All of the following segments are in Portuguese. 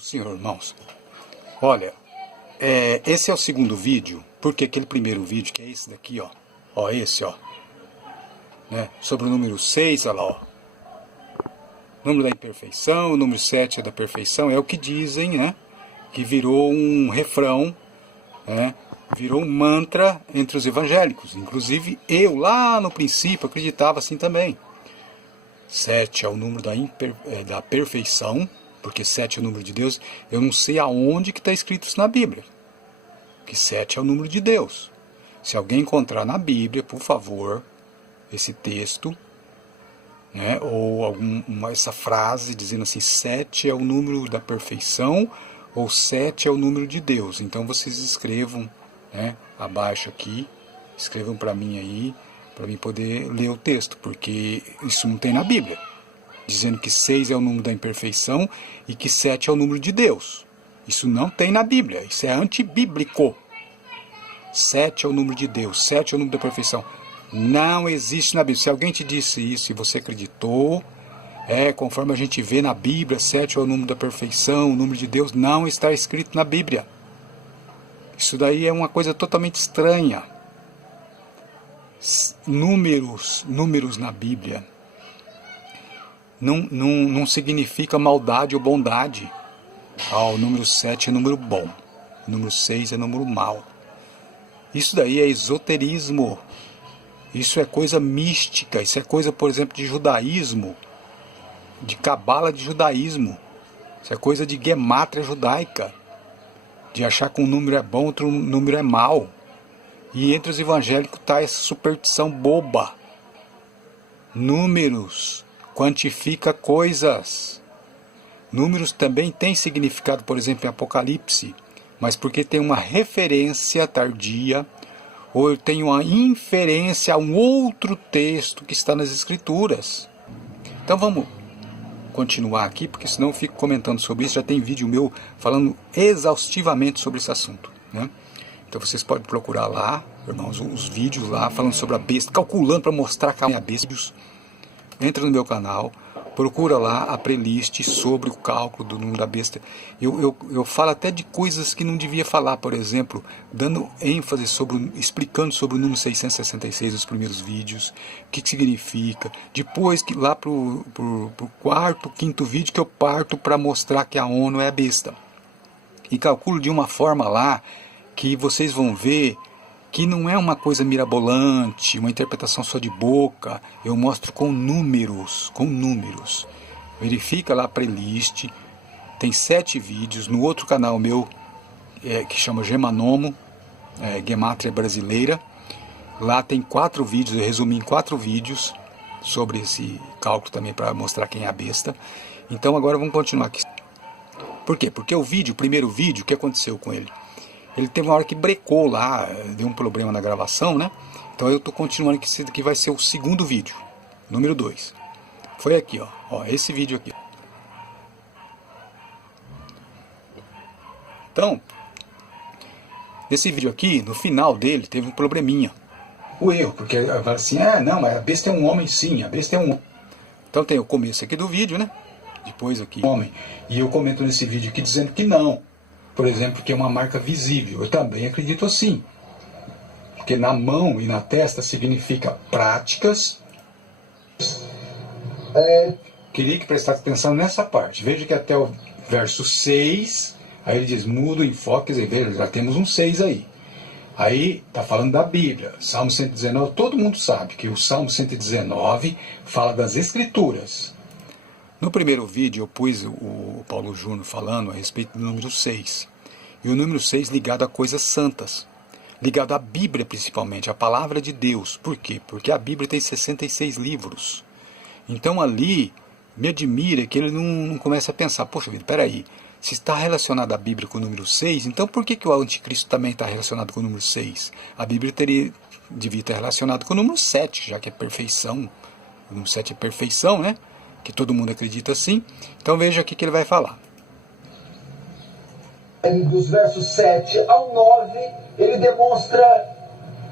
Senhor, irmãos, olha, esse é o segundo vídeo, porque aquele primeiro vídeo, que é esse daqui, ó, esse, né, sobre o número 6, olha lá, ó, número da imperfeição, o número 7 é da perfeição, é o que dizem, né, que virou um refrão, né, virou um mantra entre os evangélicos, inclusive eu, lá no princípio, acreditava assim também. 7 é o número da perfeição, porque 7 é o número de Deus. Eu não sei aonde que está escrito isso na Bíblia, que 7 é o número de Deus. Se alguém encontrar na Bíblia, por favor, esse texto, né, ou essa frase dizendo assim, 7 é o número da perfeição, ou 7 é o número de Deus. Então vocês escrevam, né, abaixo aqui, escrevam para mim aí, para mim poder ler o texto, porque isso não tem na Bíblia, dizendo que 6 é o número da imperfeição e que 7 é o número de Deus. Isso não tem na Bíblia, isso é antibíblico. 7 é o número de Deus, 7 é o número da perfeição. Não existe na Bíblia. Se alguém te disse isso e você acreditou, conforme a gente vê na Bíblia, 7 é o número da perfeição, o número de Deus, não está escrito na Bíblia. Isso daí é uma coisa totalmente estranha. Números na Bíblia não significa maldade ou bondade. O número 7 é número bom, o número 6 é número mau. Isso daí é esoterismo, isso é coisa mística, isso é coisa, por exemplo, de judaísmo, de cabala de judaísmo, isso é coisa de gemátria judaica, de achar que um número é bom, outro número é mau. E entre os evangélicos está essa superstição boba. Números quantifica coisas. Números também têm significado, por exemplo, em Apocalipse, mas porque tem uma referência tardia, ou tem uma inferência a um outro texto que está nas Escrituras. Então vamos continuar aqui, porque senão eu fico comentando sobre isso. Já tem vídeo meu falando exaustivamente sobre esse assunto, né? Então vocês podem procurar lá, irmãos, os vídeos lá falando sobre a besta, calculando para mostrar que é a besta. Entra no meu canal, procura lá a playlist sobre o cálculo do número da besta. Eu falo até de coisas que não devia falar, por exemplo, dando ênfase explicando sobre o número 666 nos primeiros vídeos, o que significa. Depois que lá pro quarto, quinto vídeo que eu parto para mostrar que a ONU é a besta. E calculo de uma forma lá que vocês vão ver que não é uma coisa mirabolante, uma interpretação só de boca. Eu mostro com números. Verifica lá a playlist, tem 7 vídeos. No outro canal meu, que chama Gemanomo, Gemátria Brasileira, lá tem 4 vídeos, eu resumi em 4 vídeos sobre esse cálculo também, para mostrar quem é a besta. Então agora vamos continuar aqui. Por quê? Porque o primeiro vídeo, o que aconteceu com ele? Ele teve uma hora que brecou lá, deu um problema na gravação, né? Então eu estou continuando que esse daqui vai ser o segundo vídeo, número 2. Foi aqui, ó, esse vídeo aqui. Então, nesse vídeo aqui, no final dele, teve um probleminha. O erro, porque eu falo assim, não, mas a besta é um homem sim, a besta é um homem. Então tem o começo aqui do vídeo, né? Depois aqui, homem. E eu comento nesse vídeo aqui dizendo que não. Por exemplo, que é uma marca visível. Eu também acredito assim. Porque na mão e na testa significa práticas. Queria que prestasse atenção nessa parte. Veja que até o verso 6, aí ele diz, muda o enfoque, quer dizer, veja, já temos um 6 aí. Aí está falando da Bíblia. Salmo 119, todo mundo sabe que o Salmo 119 fala das Escrituras. No primeiro vídeo eu pus o Paulo Júnior falando a respeito do número 6. E o número 6 ligado a coisas santas. Ligado à Bíblia principalmente, à Palavra de Deus. Por quê? Porque a Bíblia tem 66 livros. Então ali, me admira que ele não comece a pensar, poxa vida, peraí, se está relacionado a Bíblia com o número 6, então por que o anticristo também está relacionado com o número 6? A Bíblia devia estar relacionado com o número 7, já que é perfeição. O número 7 é perfeição, né? Que todo mundo acredita assim. Então veja aqui que ele vai falar. Dos versos 7 ao 9,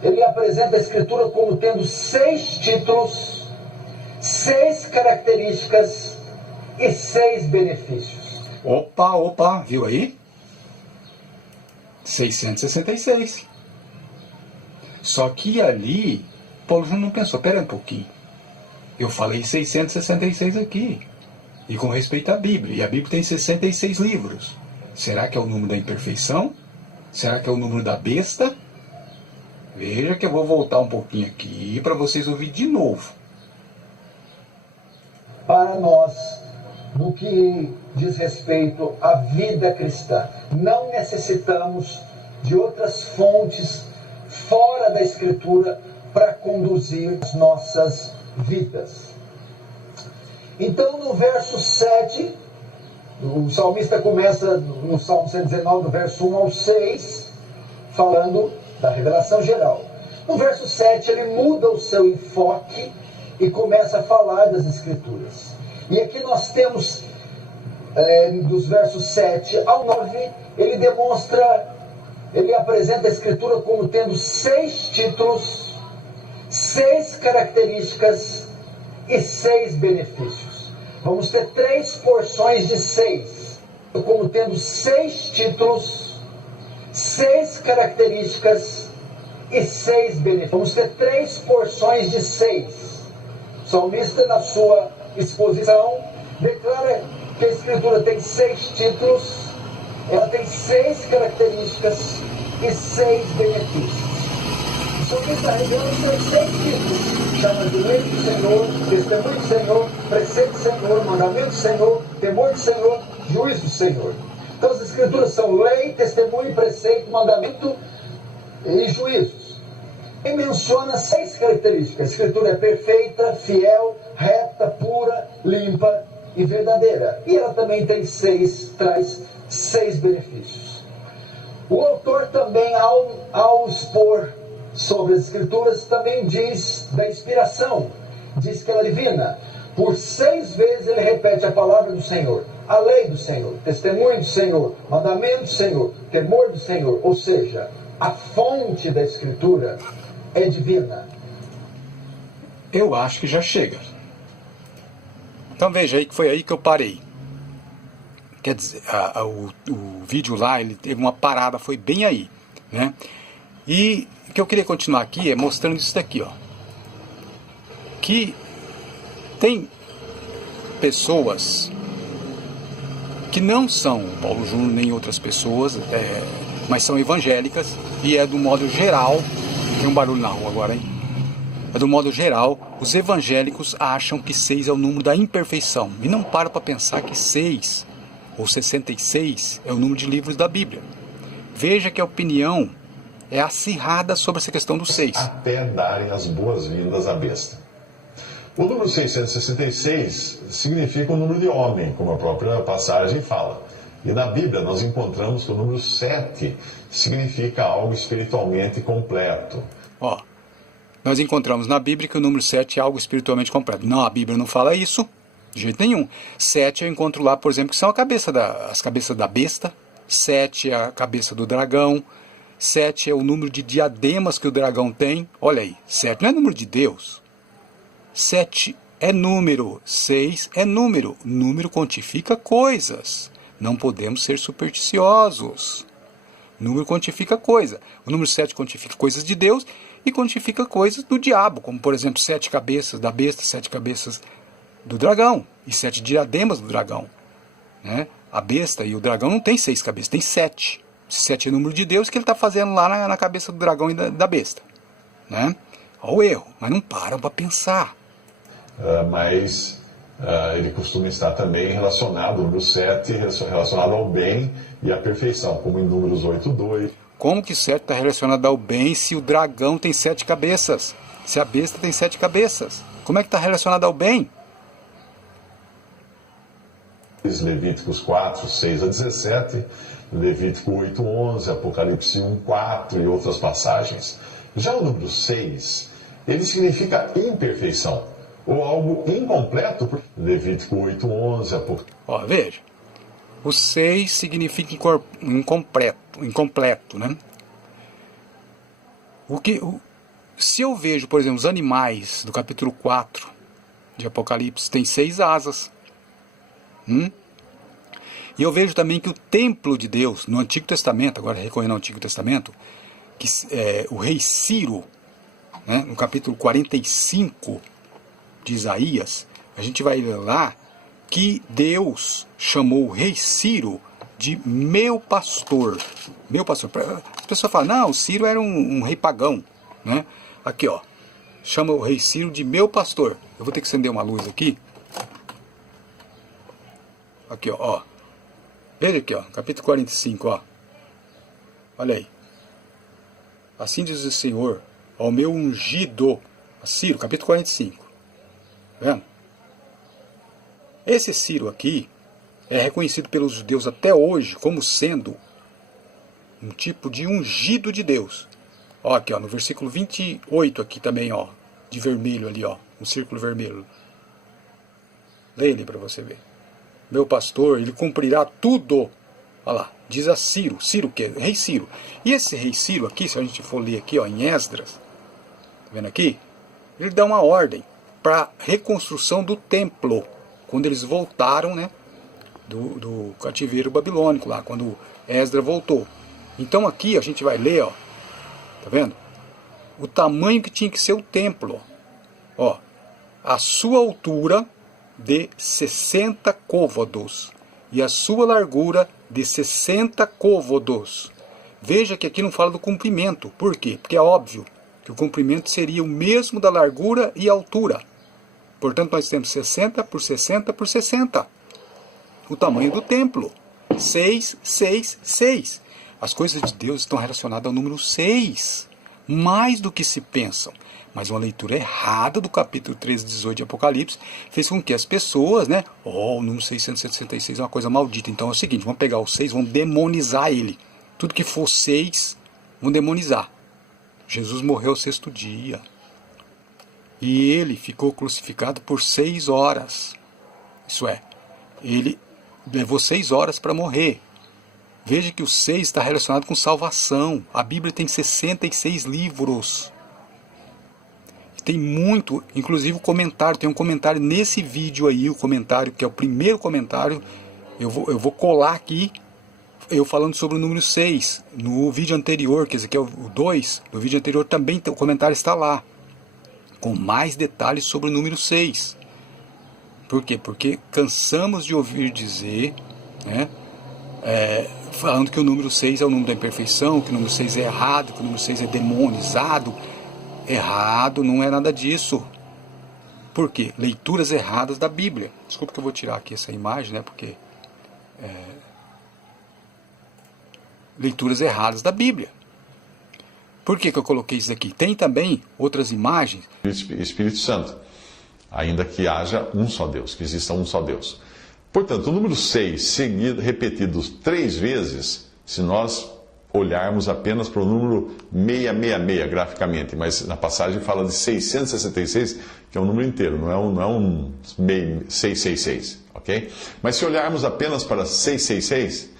ele apresenta a Escritura como tendo 6 títulos, 6 características e 6 benefícios. Opa, viu aí? 666. Só que ali, Paulo Júnior não pensou, pera um pouquinho. Eu falei 666 aqui. E com respeito à Bíblia. E a Bíblia tem 66 livros. Será que é o número da imperfeição? Será que é o número da besta? Veja que eu vou voltar um pouquinho aqui para vocês ouvirem de novo. Para nós, no que diz respeito à vida cristã, não necessitamos de outras fontes fora da Escritura para conduzir as nossas vidas. Então, no verso 7, o salmista começa no Salmo 119, do verso 1 ao 6, falando da revelação geral. No verso 7, ele muda o seu enfoque e começa a falar das Escrituras. E aqui nós temos, dos versos 7 ao 9, ele apresenta a Escritura como tendo 6 títulos, 6 características e 6 benefícios. Vamos ter 3 porções de 6, como tendo 6 títulos, 6 características e 6 benefícios. Vamos ter 3 porções de 6. O salmista, na sua exposição, declara que a Escritura tem 6 títulos, ela tem 6 características e 6 benefícios. O salmista revelando os 6 títulos. Chama de lei do Senhor, testemunho do Senhor, preceito do Senhor, mandamento do Senhor, temor do Senhor, juízo do Senhor. Então as Escrituras são lei, testemunho, preceito, mandamento e juízos. E menciona 6 características. A Escritura é perfeita, fiel, reta, pura, limpa e verdadeira. E ela também traz 6 benefícios. O autor também, ao expor sobre as Escrituras, também diz da inspiração, diz que ela é divina. Por 6 vezes ele repete a palavra do Senhor, a lei do Senhor, testemunho do Senhor, mandamento do Senhor, temor do Senhor. Ou seja, a fonte da Escritura é divina. Eu acho que já chega. Então veja aí que foi aí que eu parei. Quer dizer, o vídeo lá, ele teve uma parada, foi bem aí, né? E o que eu queria continuar aqui é mostrando isso daqui, ó. Que tem pessoas que não são Paulo Júnior nem outras pessoas, mas são evangélicas, e é do modo geral, tem um barulho na rua agora, hein? É do modo geral, os evangélicos acham que 6 é o número da imperfeição, e não param para pensar que 6 ou 66 é o número de livros da Bíblia. Veja que a opinião é acirrada sobre essa questão do 6. Até darem as boas-vindas à besta. O número 666 significa o número de homem, como a própria passagem fala. E na Bíblia nós encontramos que o número 7 significa algo espiritualmente completo. Ó, nós encontramos na Bíblia que o número 7 é algo espiritualmente completo. Não, a Bíblia não fala isso, de jeito nenhum. 7 eu encontro lá, por exemplo, que são as cabeças da besta. 7 é a cabeça do dragão. 7 é o número de diademas que o dragão tem. Olha aí, 7 não é número de Deus. 7 é número, 6 é número. Número quantifica coisas. Não podemos ser supersticiosos. Número quantifica coisa. O número 7 quantifica coisas de Deus e quantifica coisas do diabo, como por exemplo 7 cabeças da besta, 7 cabeças do dragão e 7 diademas do dragão, né? A besta e o dragão não tem 6 cabeças, tem 7. 7 é o número de Deus que ele está fazendo lá na cabeça do dragão e da besta, né? Olha o erro, mas não param para pensar. Mas ele costuma estar também relacionado, o número 7, relacionado ao bem e à perfeição, como em Números 8:2. Como que 7 está relacionado ao bem se o dragão tem 7 cabeças? Se a besta tem 7 cabeças? Como é que está relacionado ao bem? Levíticos 4, 6 a 17, Levítico 8:11, Apocalipse 1:4 e outras passagens. Já o número 6, ele significa imperfeição, ou algo incompleto. Levítico 8:11, Apocalipse... Ó, veja, o 6 significa incompleto, né? Se eu vejo, por exemplo, os animais do capítulo 4 de Apocalipse, tem 6 asas. E eu vejo também que o templo de Deus, no Antigo Testamento, agora recorrendo ao Antigo Testamento, que o rei Ciro, né, no capítulo 45 de Isaías, a gente vai ler lá que Deus chamou o rei Ciro de meu pastor. Meu pastor. As pessoas falam, não, o Ciro era um rei pagão, né? Aqui, ó. Chama o rei Ciro de meu pastor. Eu vou ter que acender uma luz aqui. Aqui, ó. Veja aqui, ó. Capítulo 45, ó. Olha aí. Assim diz o Senhor ao meu ungido. Ciro, capítulo 45. Tá vendo? Esse Ciro aqui é reconhecido pelos judeus até hoje como sendo um tipo de ungido de Deus. Ó, aqui, ó, no versículo 28 aqui também, ó, de vermelho ali, ó, um círculo vermelho. Leia ali para você ver. Meu pastor, ele cumprirá tudo. Olha lá, diz a Ciro. Ciro o quê? Rei Ciro. E esse rei Ciro aqui, se a gente for ler aqui, ó, em Esdras, tá vendo aqui? Ele dá uma ordem para reconstrução do templo, quando eles voltaram, né, do cativeiro babilônico lá, quando Esdras voltou. Então aqui a gente vai ler, ó, tá vendo? O tamanho que tinha que ser o templo, ó, a sua altura de 60 côvados e a sua largura de 60 côvados. Veja que aqui não fala do comprimento. Por quê? Porque é óbvio que o comprimento seria o mesmo da largura e altura. Portanto, nós temos 60 por 60 por 60. O tamanho do templo. 6, 6, 6. As coisas de Deus estão relacionadas ao número 6. Mais do que se pensam. Mas uma leitura errada do capítulo 13, 18 de Apocalipse fez com que as pessoas, né? O número 666 é uma coisa maldita. Então é o seguinte, vamos pegar o 6, vamos demonizar ele. Tudo que for 6, vamos demonizar. Jesus morreu ao 6º dia. E ele ficou crucificado por 6 horas. Isso é, ele levou 6 horas para morrer. Veja que o 6 está relacionado com salvação. A Bíblia tem 66 livros. Tem muito, inclusive o comentário, tem um comentário nesse vídeo aí, o comentário que é o primeiro comentário, eu vou colar aqui, eu falando sobre o número 6, no vídeo anterior, que esse aqui é o 2, no vídeo anterior também o comentário está lá, com mais detalhes sobre o número 6. Por quê? Porque cansamos de ouvir dizer, né, falando que o número 6 é o número da imperfeição, que o número 6 é errado, que o número 6 é demonizado. Errado, não é nada disso. Por quê? Leituras erradas da Bíblia. Desculpa que eu vou tirar aqui essa imagem, né? Porque leituras erradas da Bíblia. Por que eu coloquei isso aqui? Tem também outras imagens. Espírito Santo. Ainda que haja um só Deus, que exista um só Deus. Portanto, o número 6, repetido 3 vezes, se nós olharmos apenas para o número 666 graficamente, mas na passagem fala de 666, que é um número inteiro, não é um 666, ok? Mas se olharmos apenas para 666,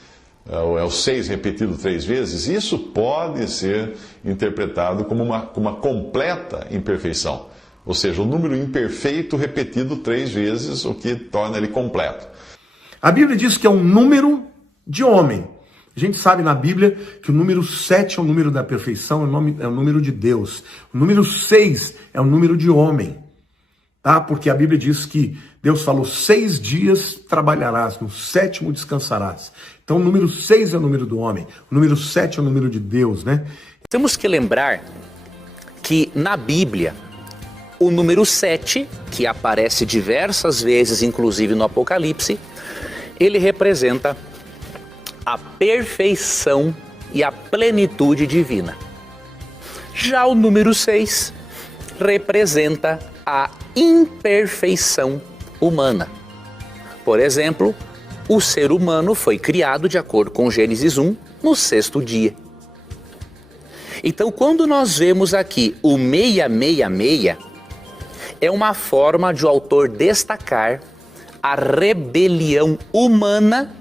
é o 6 repetido 3 vezes, isso pode ser interpretado como uma completa imperfeição. Ou seja, o número imperfeito repetido 3 vezes, o que torna ele completo. A Bíblia diz que é um número de homem. A gente sabe na Bíblia que o número 7 é o número da perfeição, é o número de Deus. O número 6 é o número de homem. Tá? Porque a Bíblia diz que Deus falou 6 dias trabalharás, no 7º descansarás. Então o número 6 é o número do homem, o número 7 é o número de Deus, né? Temos que lembrar que na Bíblia, o número 7, que aparece diversas vezes, inclusive no Apocalipse, ele representa a perfeição e a plenitude divina. Já o número 6 representa a imperfeição humana. Por exemplo, o ser humano foi criado, de acordo com Gênesis 1, no 6º dia. Então, quando nós vemos aqui o 666, é uma forma de o autor destacar a rebelião humana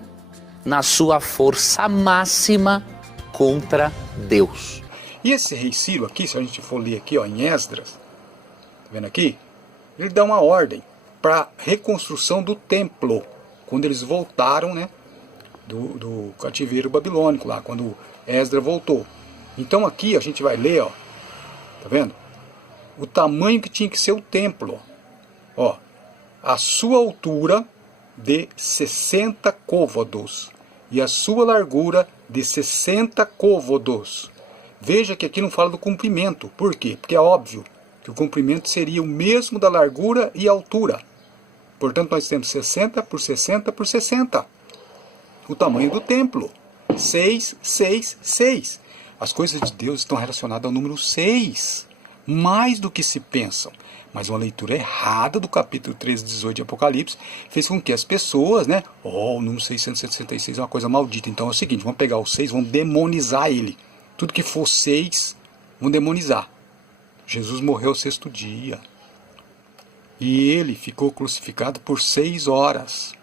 na sua força máxima contra Deus. E esse rei Ciro aqui, se a gente for ler aqui, ó, em Esdras, tá vendo aqui? Ele dá uma ordem para reconstrução do templo, quando eles voltaram, né, do cativeiro babilônico, lá quando Esdras voltou. Então aqui a gente vai ler, ó, tá vendo? O tamanho que tinha que ser o templo. Ó, a sua altura de 60 côvados e a sua largura de 60 côvados. Veja que aqui não fala do comprimento. Por quê? Porque é óbvio que o comprimento seria o mesmo da largura e altura. Portanto, nós temos 60 por 60 por 60. O tamanho do templo. 6, 6, 6. As coisas de Deus estão relacionadas ao número 6. Mais do que se pensam. Mas uma leitura errada do capítulo 13, 18 de Apocalipse fez com que as pessoas, né? O número 666 é uma coisa maldita. Então é o seguinte, vamos pegar o 6, vamos demonizar ele. Tudo que for 6, vamos demonizar. Jesus morreu ao 6º dia. E ele ficou crucificado por 6 horas.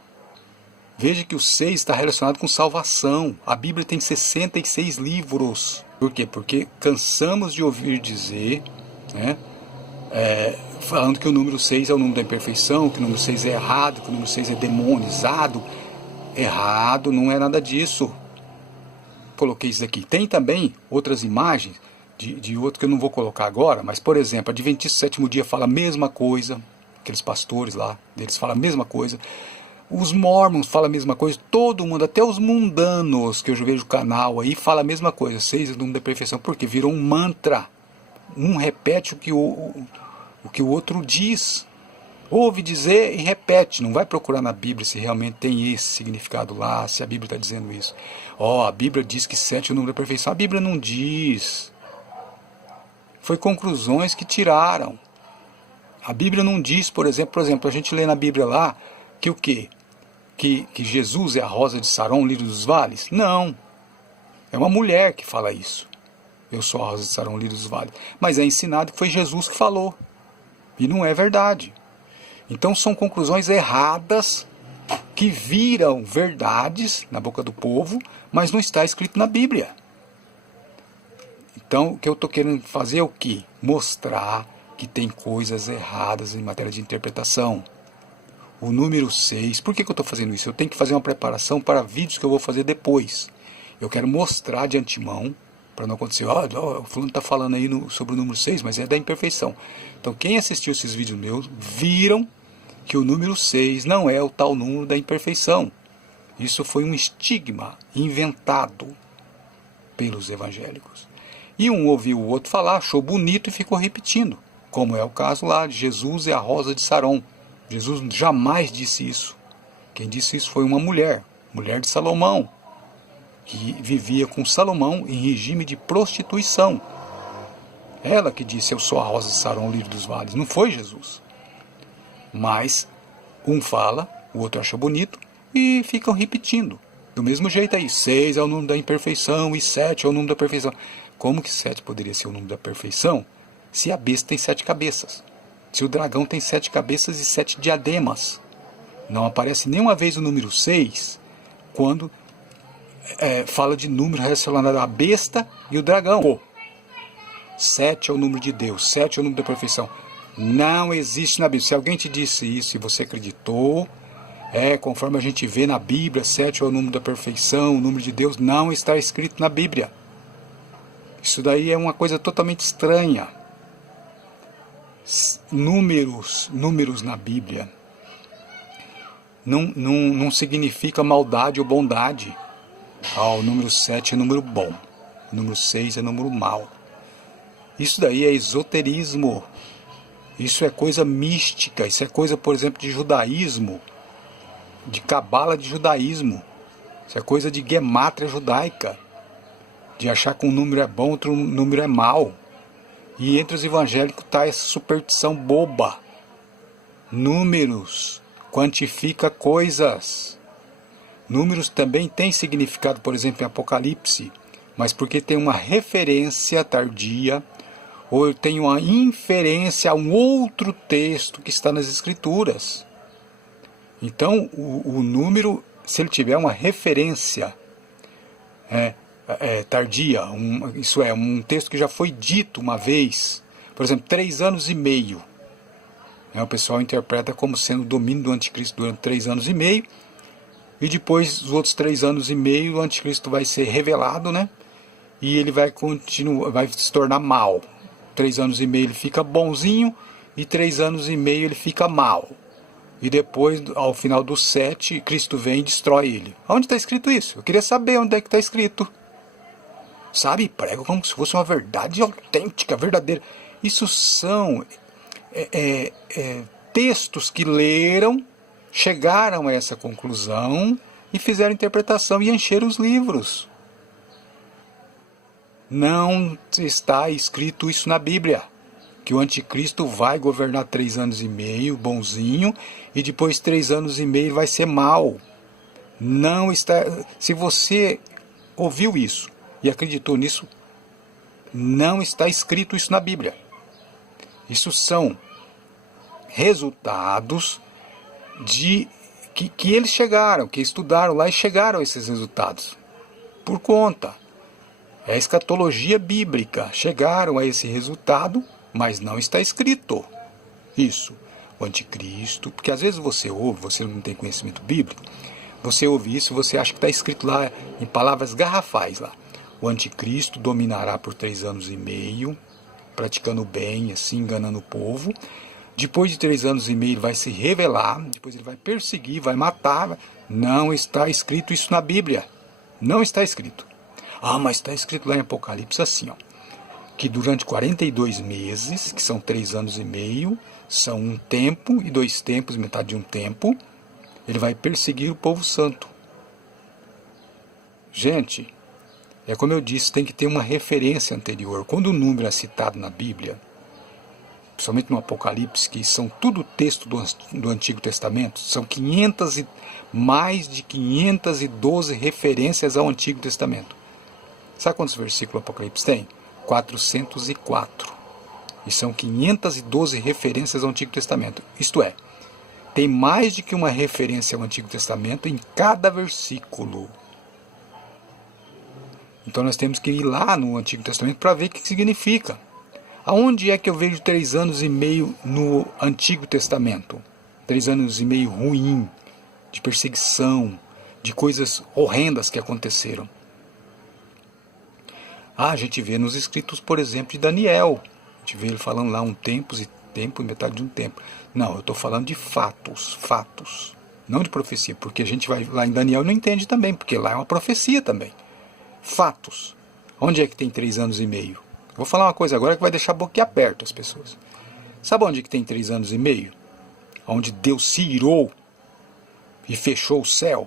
Veja que o 6 está relacionado com salvação. A Bíblia tem 66 livros. Por quê? Porque cansamos de ouvir dizer, né? Falando que o número 6 é o número da imperfeição, que o número 6 é errado, que o número 6 é demonizado. Errado, não é nada disso. Coloquei isso aqui. Tem também outras imagens de outro que eu não vou colocar agora, mas, por exemplo, Adventista do 7º dia fala a mesma coisa, aqueles pastores lá, eles falam a mesma coisa. Os mormons falam a mesma coisa, todo mundo, até os mundanos, que eu já vejo o canal aí, fala a mesma coisa, 6 é o número da perfeição, porque virou um mantra. Um repete o que o outro diz. Ouve dizer e repete. Não vai procurar na Bíblia se realmente tem esse significado lá, se a Bíblia está dizendo isso. A Bíblia diz que 7 é o número da perfeição. A Bíblia não diz. Foi conclusões que tiraram. A Bíblia não diz, por exemplo, a gente lê na Bíblia lá que o quê? Que Jesus é a rosa de Saron, lírio dos vales? Não. É uma mulher que fala isso. Eu sou a rosa de Saron, lírio dos vales. Mas é ensinado que foi Jesus que falou. E não é verdade. Então são conclusões erradas que viram verdades na boca do povo, mas não está escrito na Bíblia. Então o que eu estou querendo fazer é o quê? Mostrar que tem coisas erradas em matéria de interpretação. O número 6, por que eu estou fazendo isso? Eu tenho que fazer uma preparação para vídeos que eu vou fazer depois. Eu quero mostrar de antemão, para não acontecer, o fulano está falando aí sobre o número 6, mas é da imperfeição. Então quem assistiu esses vídeos meus, viram que o número 6 não é o tal número da imperfeição. Isso foi um estigma inventado pelos evangélicos. E um ouviu o outro falar, achou bonito e ficou repetindo. Como é o caso lá de Jesus é a rosa de Saron. Jesus jamais disse isso. Quem disse isso foi uma mulher de Salomão, que vivia com Salomão em regime de prostituição. Ela que disse, eu sou a rosa de Saron, lírio dos vales. Não foi Jesus. Mas um fala, o outro acha bonito e ficam repetindo. Do mesmo jeito aí, 6 é o número da imperfeição e 7 é o número da perfeição. Como que 7 poderia ser o número da perfeição se a besta tem 7 cabeças? Se o dragão tem 7 cabeças e 7 diademas? Não aparece nenhuma vez o número 6 quando fala de número relacionado à besta e o dragão. 7 é o número de Deus, 7 é o número da perfeição. Não existe na Bíblia. Se alguém te disse isso e você acreditou, conforme a gente vê na Bíblia, 7 é o número da perfeição, o número de Deus, não está escrito na Bíblia. Isso daí é uma coisa totalmente estranha. Números na Bíblia não significa maldade ou bondade. O número 7 é número bom, o número 6 é número mau. Isso daí é esoterismo. Isso é coisa mística, isso é coisa, por exemplo, de judaísmo, de cabala de judaísmo. Isso é coisa de gemátria judaica, de achar que um número é bom, outro número é mau. E entre os evangélicos está essa superstição boba. Números quantifica coisas. Números também têm significado, por exemplo, em Apocalipse, mas porque tem uma referência tardia, ou eu tenho uma inferência a um outro texto que está nas Escrituras. Então, o número, se ele tiver uma referência tardia, isso é, um texto que já foi dito uma vez, por exemplo, 3 anos e meio. O pessoal interpreta como sendo o domínio do anticristo durante 3 anos e meio, e depois os outros 3 anos e meio o anticristo vai ser revelado, né? E ele vai se tornar mal. 3 anos e meio ele fica bonzinho e 3 anos e meio ele fica mal. E depois, ao final dos 7, Cristo vem e destrói ele. Onde está escrito isso? Eu queria saber onde é que está escrito. Sabe, prego como se fosse uma verdade autêntica, verdadeira. Isso são textos que leram, chegaram a essa conclusão e fizeram interpretação e encheram os livros. Não está escrito isso na Bíblia, que o anticristo vai governar 3 anos e meio, bonzinho, e depois 3 anos e meio vai ser mal. Não está. Se você ouviu isso e acreditou nisso, não está escrito isso na Bíblia. Isso são resultados de que eles chegaram, que estudaram lá e chegaram a esses resultados. Por conta. É a escatologia bíblica. Chegaram a esse resultado, mas não está escrito isso. O anticristo, porque às vezes você ouve, você não tem conhecimento bíblico, você ouve isso, você acha que está escrito lá em palavras garrafais lá. O anticristo dominará por 3 anos e meio, praticando o bem, assim, enganando o povo. Depois de 3 anos e meio ele vai se revelar, depois ele vai perseguir, vai matar. Não está escrito isso na Bíblia. Não está escrito. Ah, mas está escrito lá em Apocalipse assim, ó, que durante 42 meses, que são 3 anos e meio, são 1 tempo e 2 tempos, metade de 1 tempo, ele vai perseguir o povo santo. Gente, é como eu disse, tem que ter uma referência anterior. Quando o número é citado na Bíblia, principalmente no Apocalipse, que são tudo texto do Antigo Testamento, são mais de 512 referências ao Antigo Testamento. Sabe quantos versículos o Apocalipse tem? 404. E são 512 referências ao Antigo Testamento. Isto é, tem mais de que uma referência ao Antigo Testamento em cada versículo. Então nós temos que ir lá no Antigo Testamento para ver o que significa. Aonde é que eu vejo 3 anos e meio no Antigo Testamento? 3 anos e meio ruim, de perseguição, de coisas horrendas que aconteceram. A gente vê nos escritos, por exemplo, de Daniel. A gente vê ele falando lá 1 tempo e metade de 1 tempo. Não, eu estou falando de fatos, não de profecia, porque a gente vai lá em Daniel e não entende também, porque lá é uma profecia também. Fatos. Onde é que tem 3 anos e meio? Vou falar uma coisa agora que vai deixar boquiaberto as pessoas. Sabe onde que tem 3 anos e meio? Onde Deus se irou e fechou o céu.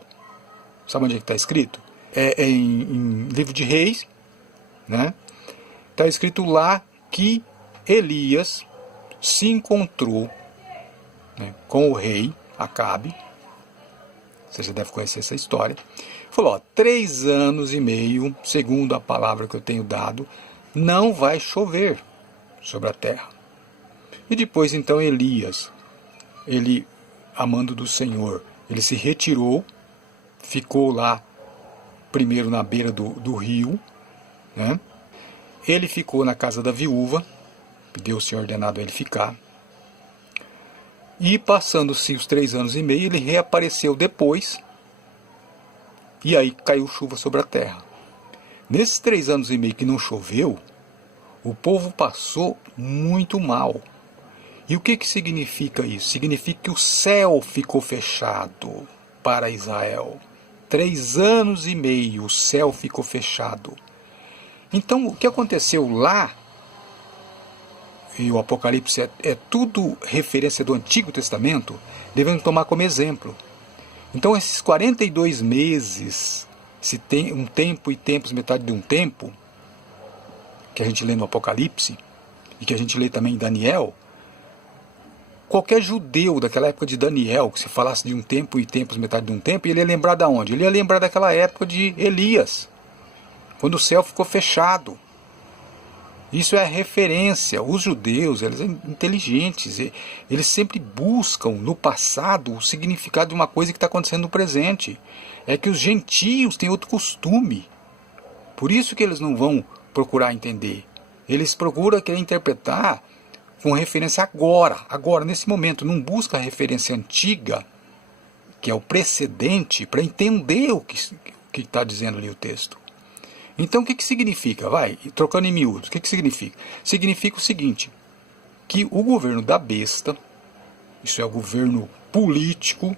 Sabe onde é que está escrito? É em Livro de Reis, né? Está escrito lá que Elias se encontrou, né, com o rei Acabe. Você já deve conhecer essa história. Falou, ó, 3 anos e meio, segundo a palavra que eu tenho dado, não vai chover sobre a terra. E depois então Elias, ele, amando do Senhor, ele se retirou, ficou lá primeiro na beira do rio, né? Ele ficou na casa da viúva, Deus tinha ordenado a ele ficar. E passando-se os 3 anos e meio, ele reapareceu depois, e aí caiu chuva sobre a terra. Nesses 3 anos e meio que não choveu, o povo passou muito mal. E o que significa isso? Significa que o céu ficou fechado para Israel. 3 anos e meio o céu ficou fechado. Então, o que aconteceu lá, e o Apocalipse é tudo referência do Antigo Testamento, devemos tomar como exemplo. Então, esses 42 meses, se tem 1 tempo e tempos, metade de 1 tempo, que a gente lê no Apocalipse, e que a gente lê também em Daniel, qualquer judeu daquela época de Daniel, que se falasse de 1 tempo e tempos, metade de 1 tempo, ele ia lembrar de onde? Ele ia lembrar daquela época de Elias, quando o céu ficou fechado. Isso é referência. Os judeus, eles são inteligentes, eles sempre buscam no passado o significado de uma coisa que está acontecendo no presente. É que os gentios têm outro costume. Por isso que eles não vão procurar entender. Eles procuram querer interpretar com referência agora, nesse momento. Não busca a referência antiga, que é o precedente, para entender o que está dizendo ali o texto. Então o que significa? Vai, trocando em miúdos, o que significa? Significa o seguinte, que o governo da besta, isso é o governo político,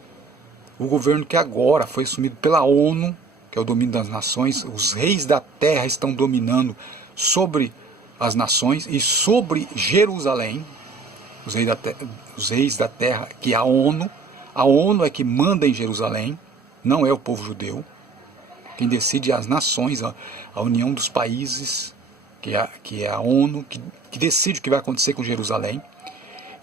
o governo que agora foi assumido pela ONU, que é o domínio das nações, os reis da terra estão dominando sobre as nações e sobre Jerusalém, os reis da terra, que é a ONU é que manda em Jerusalém, não é o povo judeu, quem decide é as nações, a união dos países, que é a ONU, que decide o que vai acontecer com Jerusalém.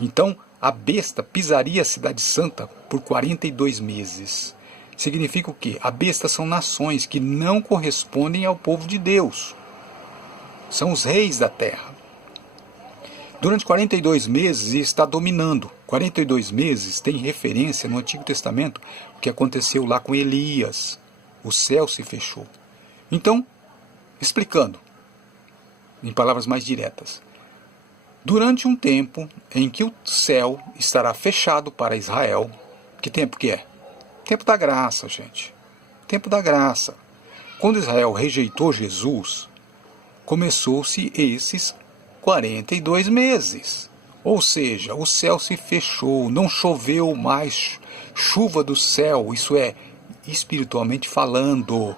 Então, a besta pisaria a cidade santa por 42 meses. Significa o quê? A besta são nações que não correspondem ao povo de Deus. São os reis da terra. Durante 42 meses está dominando. 42 meses tem referência no Antigo Testamento o que aconteceu lá com Elias. O céu se fechou. Então, explicando, em palavras mais diretas, durante um tempo em que o céu estará fechado para Israel, que tempo que é? Tempo da graça, gente. Tempo da graça. Quando Israel rejeitou Jesus, começou-se esses 42 meses. Ou seja, o céu se fechou, não choveu mais chuva do céu, isso é, espiritualmente falando.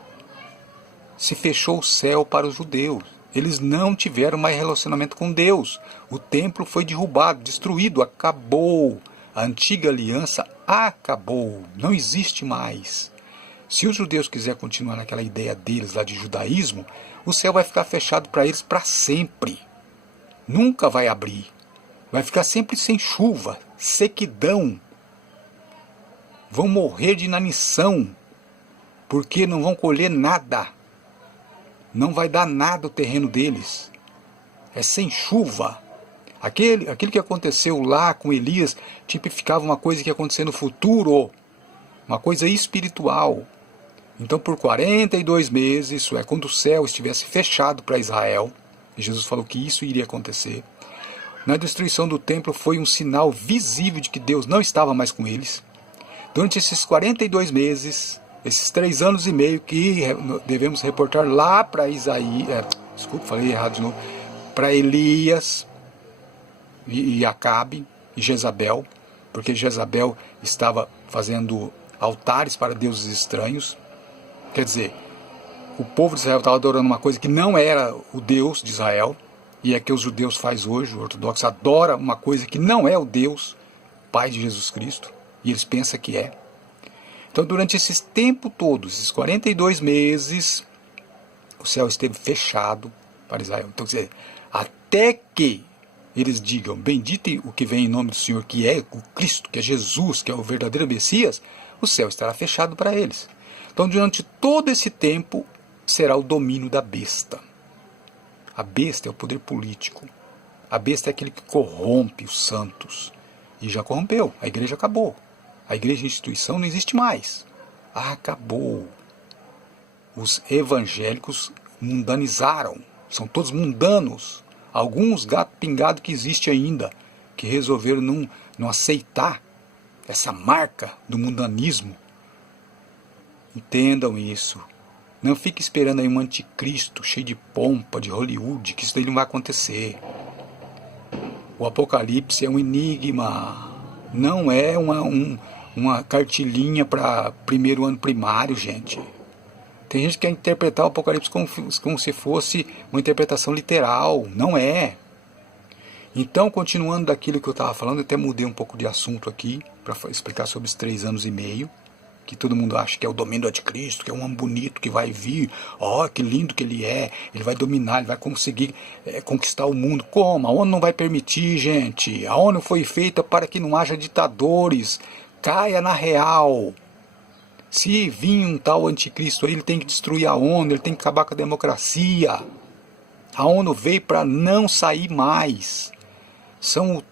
Se fechou o céu para os judeus. Eles não tiveram mais relacionamento com Deus. O templo foi derrubado, destruído, acabou. A antiga aliança acabou, não existe mais. Se os judeus quiserem continuar naquela ideia deles lá de judaísmo, o céu vai ficar fechado para eles para sempre. Nunca vai abrir. Vai ficar sempre sem chuva, sequidão. Vão morrer de inanição, porque não vão colher nada. Não vai dar nada o terreno deles. É sem chuva. Aquilo que aconteceu lá com Elias tipificava uma coisa que ia acontecer no futuro, uma coisa espiritual. Então por 42 meses, isso é, quando o céu estivesse fechado para Israel, e Jesus falou que isso iria acontecer, na destruição do templo foi um sinal visível de que Deus não estava mais com eles. Durante esses 42 meses, esses 3 anos e meio que devemos reportar lá para Isaías, desculpa, falei errado de novo, para Elias e Acabe e Jezabel, porque Jezabel estava fazendo altares para deuses estranhos. Quer dizer, o povo de Israel estava adorando uma coisa que não era o Deus de Israel, e é que os judeus fazem hoje, o ortodoxo adora uma coisa que não é o Deus, Pai de Jesus Cristo, e eles pensam que é. Então durante esse tempo todo, esses 42 meses, o céu esteve fechado para Israel. Então quer dizer, até que eles digam, bendito o que vem em nome do Senhor, que é o Cristo, que é Jesus, que é o verdadeiro Messias, o céu estará fechado para eles. Então durante todo esse tempo será o domínio da besta. A besta é o poder político. A besta é aquele que corrompe os santos. E já corrompeu, a igreja acabou. A igreja instituição não existe mais. Acabou. Os evangélicos mundanizaram. São todos mundanos. Alguns gato pingado que existe ainda, que resolveram não aceitar essa marca do mundanismo. Entendam isso. Não fique esperando aí um anticristo cheio de pompa, de Hollywood, que isso daí não vai acontecer. O Apocalipse é um enigma. Não é uma cartilinha para primeiro ano primário, gente. Tem gente que quer interpretar o Apocalipse como se fosse uma interpretação literal. Não é. Então, continuando daquilo que eu estava falando, eu até mudei um pouco de assunto aqui, para explicar sobre os 3 anos e meio, que todo mundo acha que é o domínio do anticristo, que é um homem bonito que vai vir, que lindo que ele vai dominar, ele vai conseguir conquistar o mundo. Como? A ONU não vai permitir, gente. A ONU foi feita para que não haja ditadores. Caia na real. Se vir um tal anticristo aí, ele tem que destruir a ONU, ele tem que acabar com a democracia. A ONU veio para não sair mais. São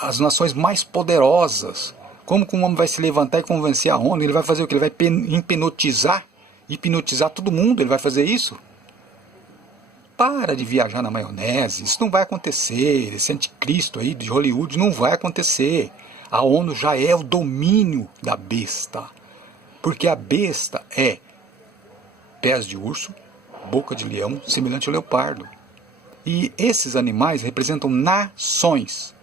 as nações mais poderosas. Como que um homem vai se levantar e convencer a ONU? Ele vai fazer o que? Ele vai hipnotizar todo mundo? Ele vai fazer isso? Para de viajar na maionese. Isso não vai acontecer. Esse anticristo aí de Hollywood não vai acontecer. A ONU já é o domínio da besta. Porque a besta é pés de urso, boca de leão, semelhante ao leopardo. E esses animais representam nações.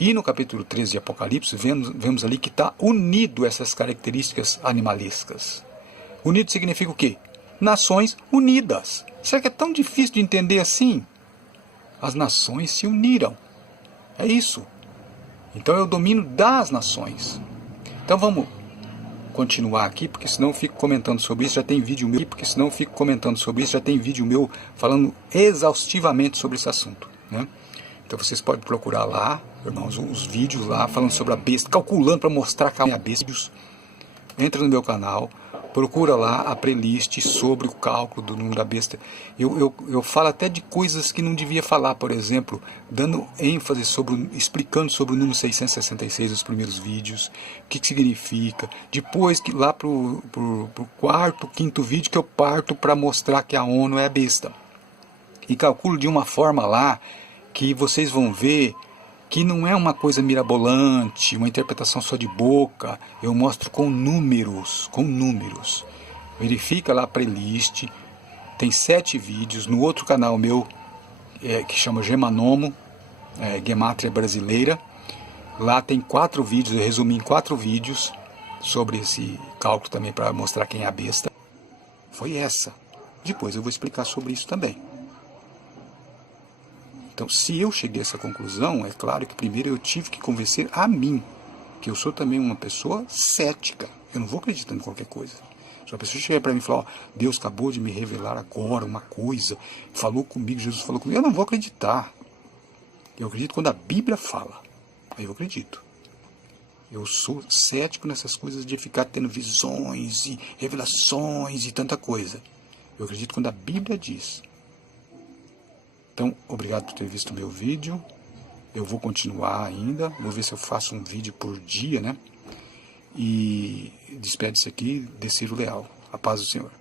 E no capítulo 13 de Apocalipse, vemos ali que está unido essas características animalescas. Unido significa o quê? Nações unidas. Será que é tão difícil de entender assim? As nações se uniram. É isso. Então é o domínio das nações. Então vamos continuar aqui, porque senão eu fico comentando sobre isso, já tem vídeo meu, falando exaustivamente sobre esse assunto, né? Então vocês podem procurar lá, irmãos, os vídeos lá falando sobre a besta, calculando para mostrar que é a besta. Entra no meu canal, procura lá a playlist sobre o cálculo do número da besta. Eu falo até de coisas que não devia falar, por exemplo, dando ênfase explicando sobre o número 666 nos primeiros vídeos, o que significa. Depois, que lá pro quarto, quinto vídeo, que eu parto para mostrar que a ONU é a besta. E calculo de uma forma lá que vocês vão ver que não é uma coisa mirabolante, uma interpretação só de boca. Eu mostro com números. Verifica lá a playlist, tem 7 vídeos. No outro canal meu, que chama Gemanomo, Gemátria Brasileira, lá tem 4 vídeos, eu resumi em 4 vídeos sobre esse cálculo também, para mostrar quem é a besta. Foi essa. Depois eu vou explicar sobre isso também. Então, se eu cheguei a essa conclusão, é claro que primeiro eu tive que convencer a mim, que eu sou também uma pessoa cética. Eu não vou acreditar em qualquer coisa. Se uma pessoa chegar para mim e falar, Deus acabou de me revelar agora uma coisa, falou comigo, Jesus falou comigo, eu não vou acreditar. Eu acredito quando a Bíblia fala. Aí eu acredito. Eu sou cético nessas coisas de ficar tendo visões e revelações e tanta coisa. Eu acredito quando a Bíblia diz. Então, obrigado por ter visto o meu vídeo. Eu vou continuar ainda. Vou ver se eu faço um vídeo por dia, né? E despede-se aqui, Deciro Leal. A paz do Senhor.